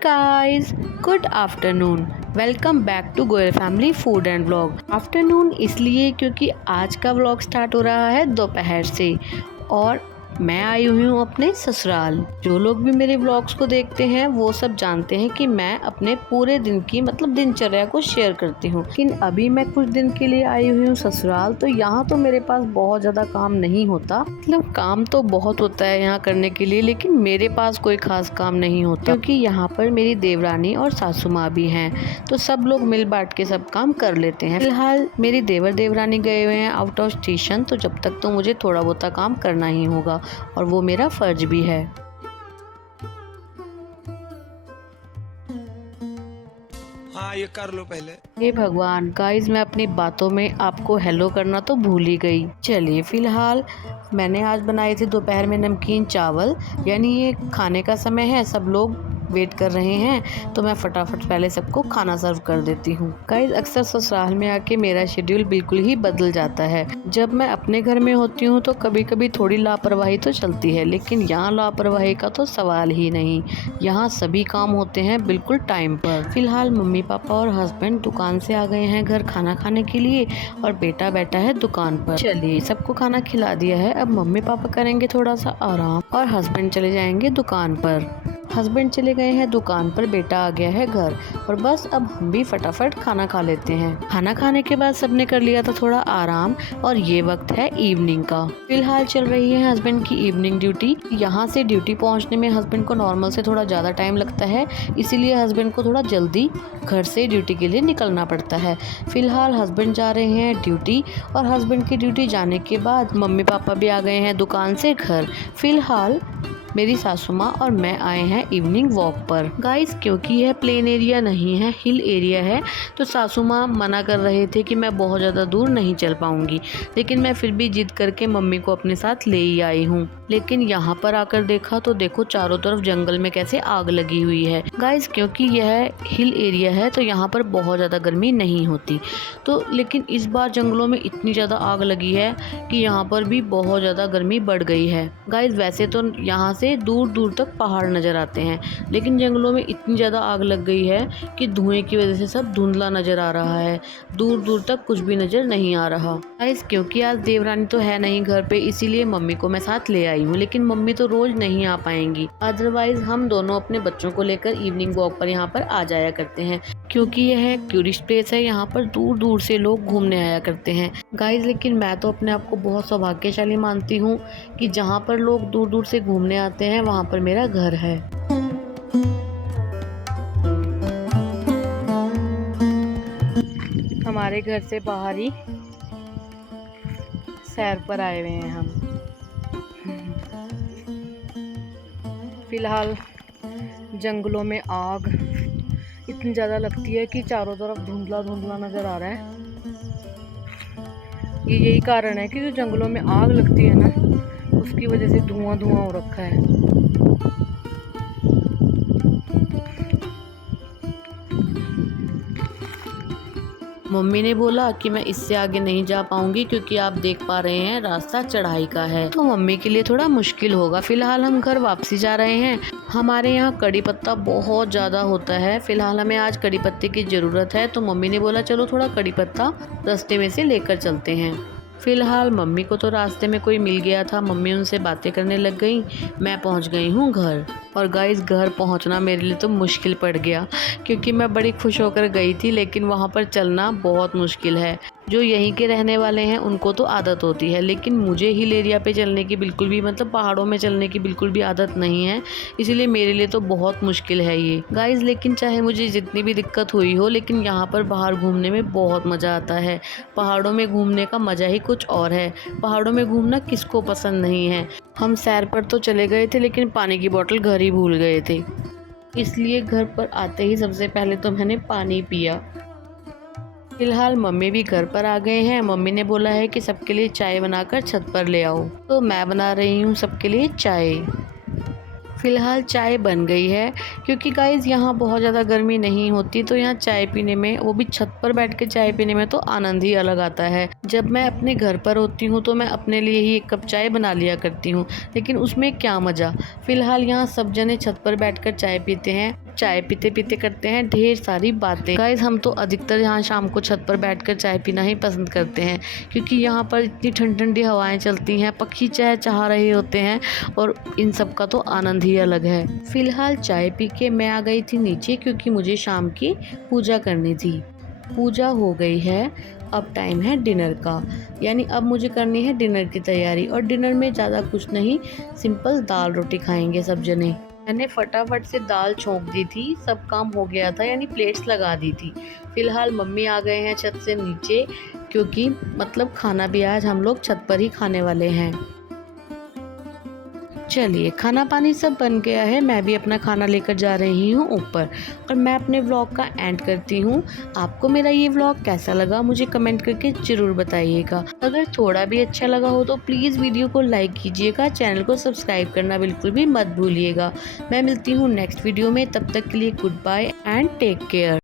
guys, good afternoon. Welcome back to Goyal family food and vlog. Afternoon इसलिए क्योंकि आज का व्लॉग स्टार्ट हो रहा है दोपहर से और मैं आई हुई हूँ अपने ससुराल। जो लोग भी मेरे व्लॉग्स को देखते हैं वो सब जानते हैं कि मैं अपने पूरे दिन की दिनचर्या को शेयर करती हूँ। लेकिन अभी मैं कुछ दिन के लिए आई हुई हूँ ससुराल, तो यहाँ तो मेरे पास बहुत ज़्यादा काम नहीं होता। काम तो बहुत होता है यहाँ करने के लिए, लेकिन मेरे पास कोई खास काम नहीं होता क्योंकि यहाँ पर मेरी देवरानी और सासू माँ भी हैं, तो सब लोग मिल बांट के सब काम कर लेते हैं। फिलहाल मेरी देवर देवरानी गए हुए हैं आउट ऑफ स्टेशन, तो जब तक तो मुझे थोड़ा बहुत काम करना ही होगा और वो मेरा फर्ज भी है। हाँ, ये कर लो पहले। हे भगवान गाइस, मैं अपनी बातों में आपको हेलो करना तो भूल ही गई। चलिए, फिलहाल मैंने आज बनाए थे दोपहर में नमकीन चावल, यानी ये खाने का समय है, सब लोग वेट कर रहे हैं, तो मैं फटाफट पहले सबको खाना सर्व कर देती हूँ। गाइस, अक्सर ससुराल में आके मेरा शेड्यूल बिल्कुल ही बदल जाता है। जब मैं अपने घर में होती हूँ तो कभी कभी थोड़ी लापरवाही तो चलती है, लेकिन यहाँ लापरवाही का तो सवाल ही नहीं। यहाँ सभी काम होते हैं बिल्कुल टाइम पर। फिलहाल मम्मी पापा और हस्बैंड दुकान से आ गए हैं घर खाना खाने के लिए और बेटा बैठा है दुकान पर। चलिए, सबको खाना खिला दिया है, अब मम्मी पापा करेंगे थोड़ा सा आराम और हस्बैंड चले जाएंगे दुकान पर। हस्बैंड चले गए हैं दुकान पर, बेटा आ गया है घर और बस अब हम भी फटाफट खाना खा लेते हैं। खाना खाने के बाद सबने कर लिया था थोड़ा आराम और ये वक्त है इवनिंग का। फिलहाल चल रही है हस्बैंड की इवनिंग ड्यूटी। यहाँ से ड्यूटी पहुँचने में हस्बैंड को नॉर्मल से थोड़ा ज़्यादा टाइम लगता है, इसीलिए हस्बैंड को थोड़ा जल्दी घर से ड्यूटी के लिए निकलना पड़ता है। फिलहाल हस्बैंड जा रहे हैं ड्यूटी और हस्बैंड की ड्यूटी जाने के बाद मम्मी पापा भी आ गए हैं दुकान से घर। फिलहाल मेरी सासू माँ और मैं आए हैं इवनिंग वॉक पर। गाइस, क्योंकि यह प्लेन एरिया नहीं है, हिल एरिया है, तो सासू माँ मना कर रहे थे कि मैं बहुत ज़्यादा दूर नहीं चल पाऊंगी, लेकिन मैं फिर भी जिद करके मम्मी को अपने साथ ले ही आई हूँ। लेकिन यहाँ पर आकर देखा तो देखो चारों तरफ जंगल में कैसे आग लगी हुई है। गाइस, क्योंकि यह हिल एरिया है तो यहाँ पर बहुत ज़्यादा गर्मी नहीं होती, तो लेकिन इस बार जंगलों में इतनी ज़्यादा आग लगी है कि यहाँ पर भी बहुत ज़्यादा गर्मी बढ़ गई है। गाइस, वैसे तो यहाँ से दूर दूर तक पहाड़ नजर आते हैं, लेकिन जंगलों में इतनी ज़्यादा आग लग गई है कि धुएं की वजह से सब धुंधला नजर आ रहा है, दूर दूर तक कुछ भी नजर नहीं आ रहा। गाइस, क्योंकि आज देवरानी तो है नहीं घर पे, इसीलिए मम्मी को मैं साथ ले आई हूँ, लेकिन मम्मी तो रोज नहीं आ पाएंगी। अदरवाइज हम दोनों अपने बच्चों को लेकर इवनिंग वॉक पर यहाँ पर आ जाया करते हैं, क्योंकि यह टूरिस्ट प्लेस है, यहाँ पर दूर दूर से लोग घूमने आया करते हैं। गाइस, लेकिन मैं तो अपने आप को बहुत सौभाग्यशाली मानती हूँ कि जहाँ पर लोग दूर दूर से घूमने आते हैं वहाँ पर मेरा घर है। हमारे घर से बाहर ही सैर पर आए हुए हैं हम। फिलहाल जंगलों में आग इतनी ज़्यादा लगती है कि चारों तरफ धुंधला धुंधला नज़र आ रहा है। ये यही कारण है कि जो जंगलों में आग लगती है ना, उसकी वजह से धुआं धुआं हो रखा है। मम्मी ने बोला कि मैं इससे आगे नहीं जा पाऊंगी क्योंकि आप देख पा रहे हैं रास्ता चढ़ाई का है, तो मम्मी के लिए थोड़ा मुश्किल होगा। फिलहाल हम घर वापसी जा रहे हैं। हमारे यहाँ कड़ी पत्ता बहुत ज़्यादा होता है, फिलहाल हमें आज कड़ी पत्ते की ज़रूरत है, तो मम्मी ने बोला चलो थोड़ा कड़ी पत्ता रास्ते में से लेकर चलते हैं। फिलहाल मम्मी को तो रास्ते में कोई मिल गया था, मम्मी उनसे बातें करने लग गई। मैं पहुंच गई हूं घर। और गाइस, घर पहुंचना मेरे लिए तो मुश्किल पड़ गया क्योंकि मैं बड़ी खुश होकर गई थी, लेकिन वहां पर चलना बहुत मुश्किल है। जो यहीं के रहने वाले हैं उनको तो आदत होती है, लेकिन मुझे हिल एरिया पे चलने की बिल्कुल भी पहाड़ों में चलने की बिल्कुल भी आदत नहीं है, इसीलिए मेरे लिए तो बहुत मुश्किल है ये। गाइस, लेकिन चाहे मुझे जितनी भी दिक्कत हुई हो, लेकिन यहाँ पर बाहर घूमने में बहुत मज़ा आता है। पहाड़ों में घूमने का मज़ा ही कुछ और है। पहाड़ों में घूमना किसको पसंद नहीं है। हम सैर पर तो चले गए थे, लेकिन पानी की बोतल घर ही भूल गए थे, इसलिए घर पर आते ही सबसे पहले तो मैंने पानी पिया। फिलहाल मम्मी भी घर पर आ गए हैं। मम्मी ने बोला है कि सबके लिए चाय बनाकर छत पर ले आओ, तो मैं बना रही हूँ सबके लिए चाय। फ़िलहाल चाय बन गई है क्योंकि गाइज़ यहाँ बहुत ज़्यादा गर्मी नहीं होती, तो यहाँ चाय पीने में, वो भी छत पर बैठ के चाय पीने में तो आनंद ही अलग आता है। जब मैं अपने घर पर होती हूँ तो मैं अपने लिए ही 1 कप चाय बना लिया करती हूँ, लेकिन उसमें क्या मज़ा। फ़िलहाल यहाँ सब जने छत पर बैठकर चाय पीते हैं। चाय पीते पीते करते हैं ढेर सारी बातें। गाइस हम तो अधिकतर यहाँ शाम को छत पर बैठकर चाय पीना ही पसंद करते हैं, क्योंकि यहाँ पर इतनी ठंडी ठंडी हवाएं चलती हैं, पक्षी चाय चाह रहे होते हैं और इन सब का तो आनंद ही अलग है। फिलहाल चाय पी के मैं आ गई थी नीचे, क्योंकि मुझे शाम की पूजा करनी थी। पूजा हो गई है, अब टाइम है डिनर का, यानी अब मुझे करनी है डिनर की तैयारी। और डिनर में ज़्यादा कुछ नहीं, सिंपल दाल रोटी खाएंगे सब जने। मैंने फटाफट से दाल छोंक दी थी, सब काम हो गया था, यानी प्लेट्स लगा दी थी। फिलहाल मम्मी आ गए हैं छत से नीचे, क्योंकि मतलब खाना भी आज हम लोग छत पर ही खाने वाले हैं। चलिए खाना पानी सब बन गया है, मैं भी अपना खाना लेकर जा रही हूँ ऊपर और मैं अपने व्लॉग का एंड करती हूँ। आपको मेरा ये व्लॉग कैसा लगा मुझे कमेंट करके ज़रूर बताइएगा। अगर थोड़ा भी अच्छा लगा हो तो प्लीज़ वीडियो को लाइक कीजिएगा, चैनल को सब्सक्राइब करना बिल्कुल भी मत भूलिएगा। मैं मिलती हूँ नेक्स्ट वीडियो में, तब तक के लिए goodbye and take care.